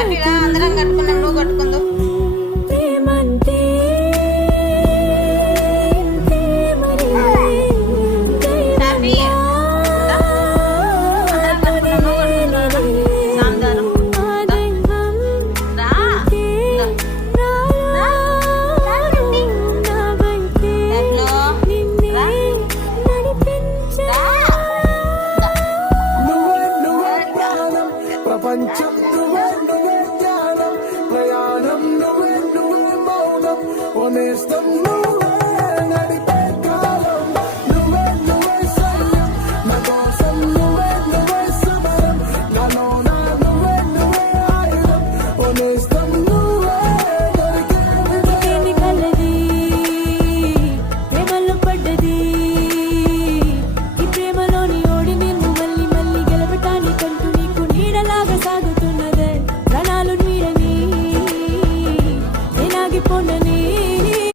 హ్యాపీగా అందరం కట్టుకున్నాం, నువ్వు కట్టుకుందు. ప్రపంచం నువ్వే నువ్వే ధ్యానం, ప్రయాణం నువ్వే నువ్వే మౌనం, ఓనేస్తం నువ్వే నడిపే కాలం, నువ్వే నువ్వే సైన్యం, నా కోసం నువ్వే నువ్వే సమరం, నాలో నా నువ్వే నువ్వే ఆయుధం, ఓనేస్తం నువ్వే దొరికేది కలది ప్రేమలో పడ్డది, ఈ ప్రేమలోని ఓడి నిన్ను మళ్ళీ మళ్ళీ గెలవటానికంటూ నీకు నీడలాగా సాగుతున్నదే ప్రాణాలు నీరని నేనాగిపోండని